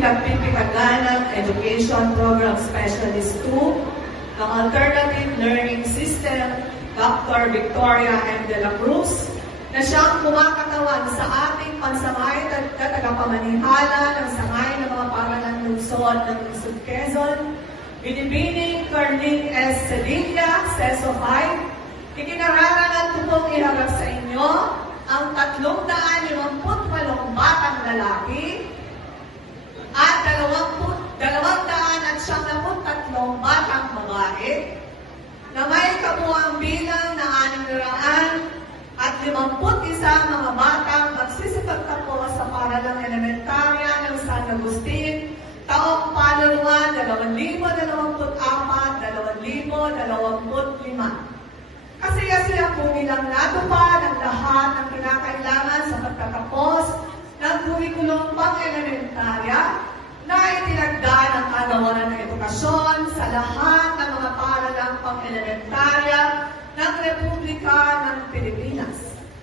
pinagpipitagan ng Education Program Specialist 2 ng Alternative Learning System, Dr. Victoria M. De La Cruz, na siyang kumakatawan sa ating pansamay at tagapamanihala ng sangay ng mga paralan lungsod ng Lungsod Quezon, Binibining Carlin S. Sedilla, Seso 5, ikinararangan ko pong iharap sa inyo ang 358 batang lalaki at 20 at siyang tatlong batang babae na may kabuang bilang na 600 at 51 mga batang magsisipagtapos sa paralang elementarya ng San Agustin taong panuluan 2024-2025. Kasi-kasi po nilang natupad ang lahat ng kinakailangan sa pagtatapos ng kurikulum pang-elementarya na itinagda ng kagawaran ng edukasyon sa lahat pang-elementarya ng Republika ng Pilipinas.